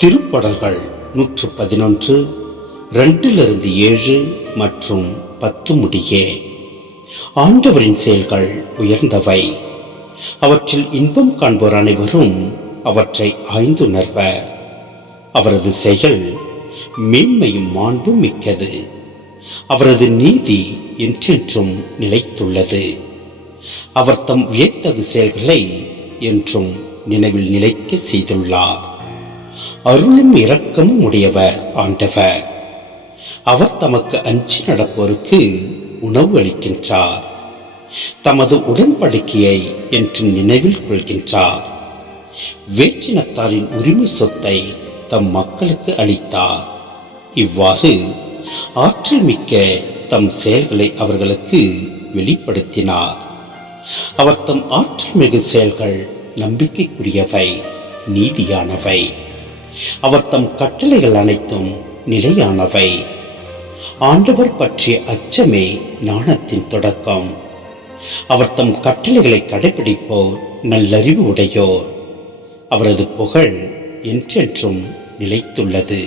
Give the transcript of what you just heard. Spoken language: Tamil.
திருப்படல்கள் 111 2-7 மற்றும் 10 முடியே. ஆண்டவரின் செயல்கள் உயர்ந்தவை, அவற்றில் இன்பம் காண்போர் அனைவரும் அவற்றை ஆய்ந்துணர்வர். அவரது செயல் மேன்மையும் மாண்பும் மிக்கது, அவரது நீதி என்றென்றும் நிலைத்துள்ளது. அவர் தம் வியத்தகு செயல்களை என்றும் நினைவில் நிலைக்க செய்துள்ளார். அருளும் இரக்கமும் உடையவர் ஆண்டவர். அவர் தமக்கு அஞ்சி நடப்போருக்கு உணவு அளிக்கின்றார். தமது உடன்படிக்கையை என்று நினைவில் கொள்கின்றார். வேற்றினத்தாரின் உரிமை சொத்தை தம் மக்களுக்கு அளித்தார். இவ்வாறு ஆற்றல் மிக்க தம் செயல்களை அவர்களுக்கு வெளிப்படுத்தினார். அவர் தம் ஆற்றல் மிகு செயல்கள் நம்பிக்கைக்குரியவை, நீதியானவை. அவர் தம் கட்டளைகள் அனைத்தும் நிலையானவை. ஆண்டவர் பற்றிய அச்சமே ஞானத்தின் தொடக்கம். அவர் தம் கட்டளைகளை கடைபிடிப்போர் நல்லறிவு உடையோர். அவரது புகழ் என்றென்றும் நிலைத்துள்ளது.